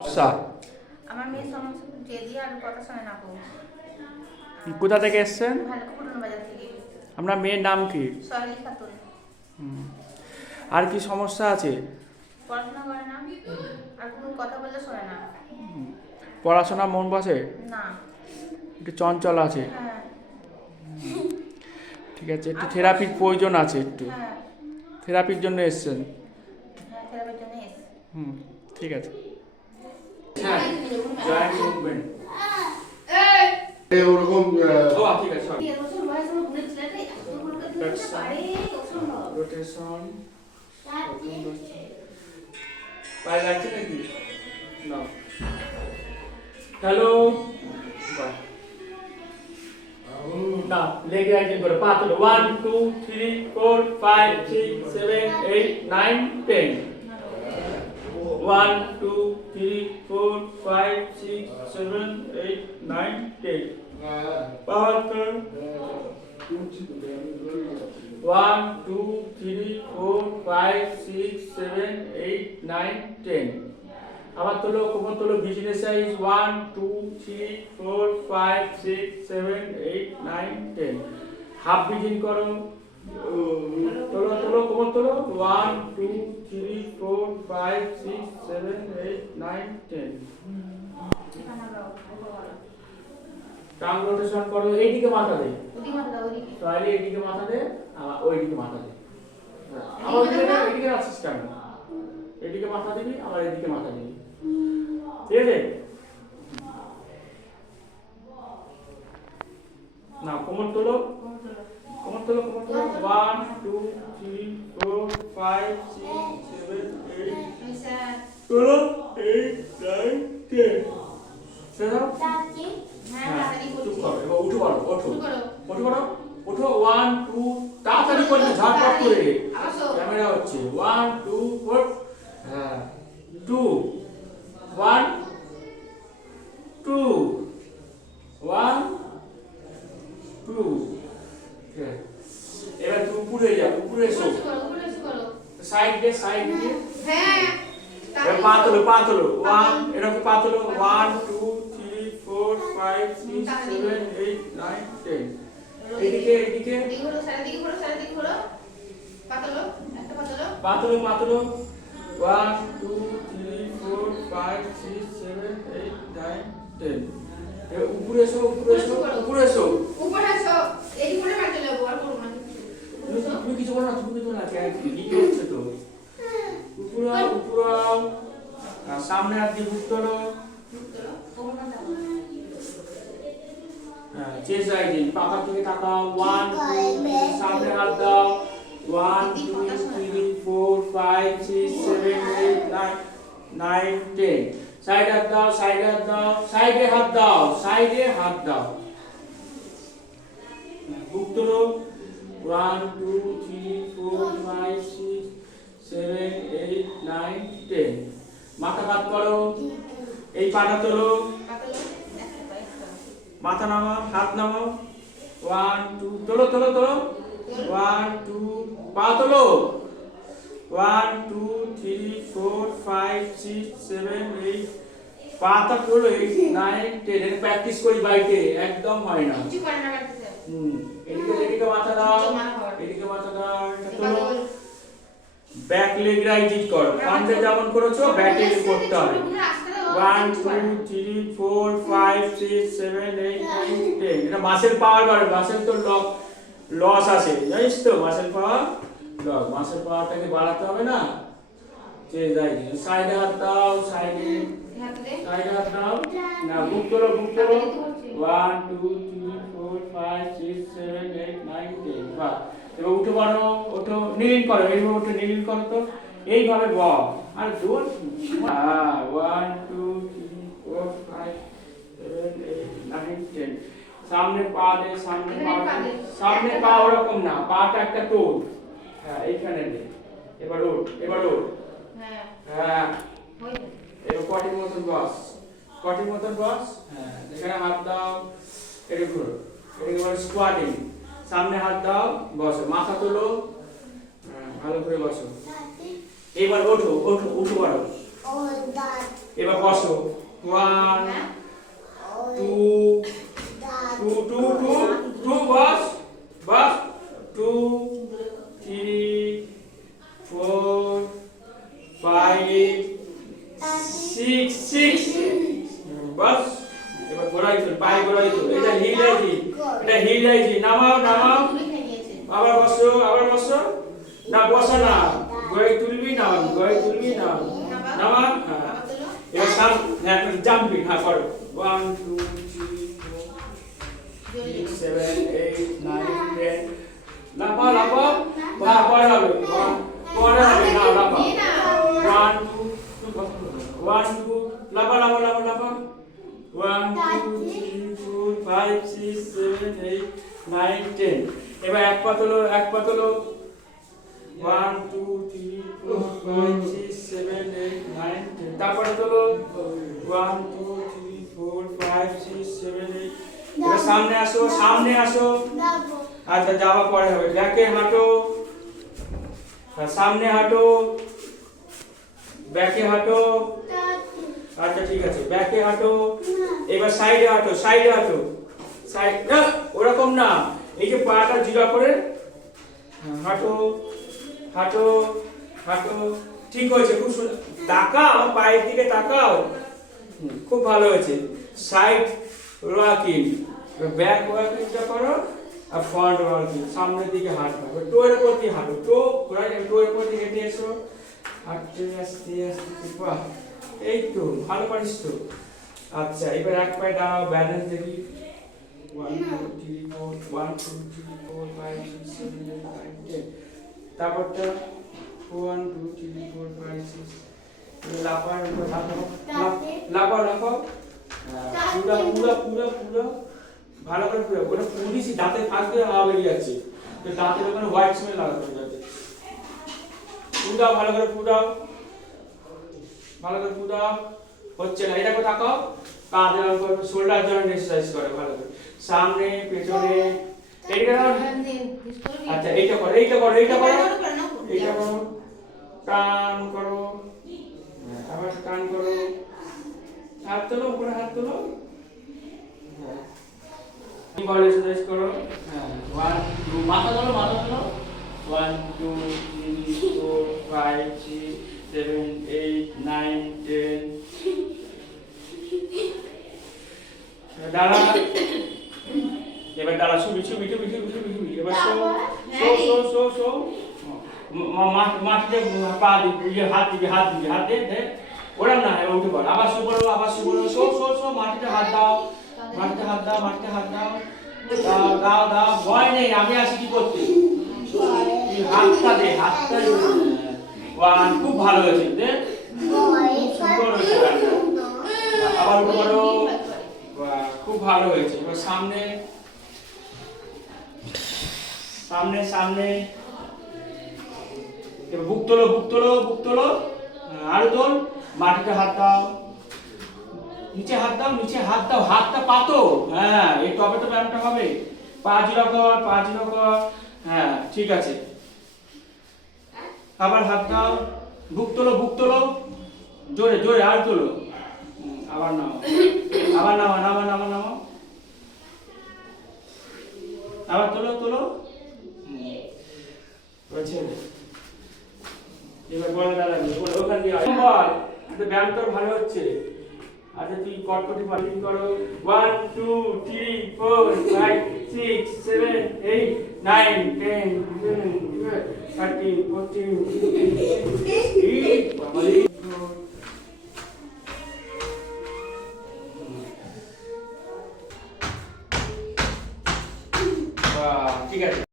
সমস্যা? আমার মেয়ের সমস্যা জেদি আর কথা শোনে না খুব। কোথা থেকে এসছেন? ভালুকপুর বাজার থেকে। আপনার মেয়ের নাম কি? সহেলি খাতুন। আর কি সমস্যা আছে? পড়াশোনা করে না আর কোনো কথা বললে শোনে না। পড়াশোনা মন বসে? না। একটু চঞ্চল আছে। হ্যাঁ। ঠিক আছে, একটু থেরাপির প্রয়োজন আছে একটু। হ্যাঁ। থেরাপির জন্য এসছেন? হ্যাঁ, থেরাপির জন্য এসে। ঠিক আছে। হ্যাঁ, জয়েন্ট মুভমেন্ট। ওরকম ঠিক আছে। রোটেশন। পায়ে লাগছে নাকি? না। হ্যালো। না, লেগে একদিন করে পা তোলো। 1 2 3 4 5 6 7 8 9 10। 1 2 3 4 5 6 7 8 9 10। Power turn. 1 2 3 4 5 6 7 8 9 10। আবার তোলো, কোমর তোলো, বিজনেস সাইজ 1 2 3 4 5 6 7 8 9 10। হাফ বিজিন করো। তোলো তোলো, কোমর তোলো। 1 2 3 4 5 6 7 8 9 10। টাং রোটেশন করো। এইদিকে মাথা দে। ওদিকে মাথা দাও, ওদিকে। তাহলে এইদিকে মাথা দে, আবার ওইদিকে মাথা দে। আবার এদিকে আছিস কেন? এদিকে মাথা দিবি, আবার এদিকে মাথা দিবি। ঠিক আছে? না, কোমর তোলো। কোমর তোলো, কোমর তোলো। 1 2 3 4 5 6 7 8 তোলো 8 9 10। চলো। হ্যাঁ, তাড়াতাড়ি চুপ করছি। করো, এবার উঠো বলো, ওঠো। শুরু করো। ওঠো বলো, ওঠো। 1 2 তাড়াতাড়ি করে ঝটপট করে। আবার শো। ক্যামেরা হচ্ছে 1 2 4। হ্যাঁ, 2 1 2 1 2। এবার তুমি উপরে যাও, উপরে এসো। উপরে করো, উপরে করো। সাইড দিয়ে, সাইড দিয়ে। হ্যাঁ। এবার পা তোলো, পা তোলো। 1 এরকম পা তোলো। 1 2 3 4 5 6 7 8 9 10। এদিকে, এদিকে। এদিকে ঘোরো, সারাদিকে ঘোরো, সারাদিকে ঘোরো। পা তোলো, একটা পা তোলো। পা তোলো, পা তোলো। 1 2 3 4 5 6 7 8 9 10। এবার উপরে এসো, উপরে এসো, উপরে এসো। উপরে আসো। এই উপরে পা তোলো, আর করো না কিছু। তুমি কিছু বলো না, তুমি কিছু না, কি হচ্ছে তো? উপরে আও, উপরে আও। সামনে হাত দিয়ে বুক তোলো। তোলো, কোমর না দাও। হ্যাঁ, চেস্ট রাইজিং। পাখার দিকে তাকাও। 1 2 সামনে হাত দাও। 1 2 3 4 5 6 7 8 9 9 10। সাইডে হাত দাও, সাইডে হাত দাও, সাইডে হাত দাও, সাইডে হাত দাও। বুক তোলো। 1 2 3 4 5 6 7 8 9 10। মাথা কাত করো। এই পাটা তোলো। পা তোলো, একটা পা, একটা। মাথা নামাও, হাত নামাও। 1 2 তোলো, তোলো, তোলো। 1 2 পা তোলো। 1 2 3 4 5 6 7 8। পাটা তোলো। 8 9 10। এটা প্র্যাকটিস করি বাড়িতে, একদম হয় না। কিছু করে না বাড়িতে। এদিকে, এদিকে মাথা দাও, এদিকে মাথা দাও। এটা তোলো। ব্যাক লেগ রাইজিং করো। ফ্রন্টে যেমন করেছো ব্যাকে করতে হবে। 1 2 3 4 5 6 7 8 9 10। এটা মাসেল পাওয়ার বাড়বে। মাসেল তো লস আছে, জানিস তো? Muscle power loss. মাসেল পাওয়ারটাকে বাড়াতে হবে না? যে যাই সাইডে হাত দাও, সাইডে সাইডে হাত দাও। না, বুক করো, বুক করো। 1 2 3 4 5 6 7 8 9 10। বাহ, এবার উঠে পড়ো, ওঠো, নীল করো। এইভাবে উঠে নীল করো তো। এইভাবে বল। আর জোর। 1 2 3 4 5 7 8 9 10। সামনে পা দে, সামনে পা দে। সামনে পা ওরকম না, পাটা একটা তোল। হ্যাঁ, এইখানে দে। এবার ওঠ, এবার ওঠ। হ্যাঁ। হ্যাঁ, হই। এবার কটির মতন বস। কটির মতন বস। হ্যাঁ, এখানে হাত দাও। এটা ঘুরো। এটা বলে স্কোয়াটিং। সামনে হাত দাও, বসো। মাথা তোলো। হ্যাঁ, ভালো করে বসো। এবার ওঠো, ওঠো, উঠে পড়ো। এবার বসো 1 2 বস 2 3 4 5 6 বস এবার ঘোরাই তো পায়ে ঘোরাই তো এটা হিল আইজি নামাও তুমি খেয়ে নিয়েছে আবার বসো না বসা না গয় তুলবি না নামা হ্যাঁ আবার তোলো এবার সাম হ্যাঁ জাম্পিং হ্যাঁ করো 1 2 3 4 6 7 8 9 10 লাফা পরে হবে না লাফা 1 2 লাফা 1 2 3 4 5 6 7 8 9 10 এবার এক পা তোলো 1 2 3 4 5 6 7 8 9 10 তারপরে তোলো 1 2 3 4 5 6 7 8 এবার সামনে আসো আচ্ছা যাওয়া পরে হবে ব্যাকে হাঁটো সামনে হাঁটো ব্যাকে হাঁটো আচ্ছা ঠিক আছে ব্যাকে হাঁটো এবার সাইডে হাঁটো সাইড না ওরকম না এই যে পাটা জিরা করে হাঁটো ঠিক হয়েছে খুব সুন্দর তাকাও পায়ের দিকে তাকাও খুব ভালো হয়েছে সাইড ওয়াকিং ব্যাক ওয়াকিংটা করো আর ফ্রন্ট ওয়াকিং সামনের দিকে হাঁটবে টোয়ের উপর দিয়ে হাঁটো টোয়ের উপর দিয়ে হেঁটে এসো আস্তে বাহ এই তো ভালো পারিস তো আচ্ছা এবার এক পায়ে দাঁড়াও ব্যালেন্স দেখি 1 2 3 4 1 2 3 4 5 6 7 8 9 10 তারপরটা 1 2 3 4 5 6 লাফাও পুরো ভালো করে পুরো ওটা পুলিশি দাঁতে ফাঁক দিয়ে হাওয়া বেরিয়ে যাচ্ছে তো দাঁতের ওখানে হোয়াইট স্মেল লাগাতে হবে যাতে পুরাও ভালো করে পুরাও হচ্ছে না এটা তাকাও কাঁধের উপর শোল্ডার জয়েন্ট এক্সারসাইজ করে ভালো করে সামনে পেছনে এইটা আচ্ছা এইটা করো টান করো আবার টান করো হাত তোলো উপরে হাত তোলো কি বল এক্সারসাইজ করো হ্যাঁ 1 2 মাথা তোলো 1 2 3 4 5 6 7 8 9 10 দাঁড়া এবার দাঁড়া ছুবি এবার শো মাটিতে পা দিবি হাত দিবি ওরা না এবার উঠে পড় আবার শো শো মাটিতে হাত দাও দাও ভয় নেই আমি আসি কি করতে হাতটা দে খুব ভালো হয়েছে দেখ সুন্দর হয়েছে আবার উঠে পড়ো খুব ভালো হয়েছে এবার সামনে এবার বুক তোলো আরো তোল মাটিতে হাত দাও নিচে হাত দাও হাতটা পাতো হ্যাঁ এই টপে ব্যায়ামটা হবে পা জিরা কর হ্যাঁ ঠিক আছে আবার হাত দাও বুক তোলো জোরে আর তোলো আবার নাও আবার তোলো এবার বলে দাঁড়াবি ওখান দিয়ে বল ব্যায়াম তোর ভালো হচ্ছে আচ্ছা তুই কটকটি পালন করো 1 2 3 4 5 6 7 8 9 10 11 13 14 ঠিক আছে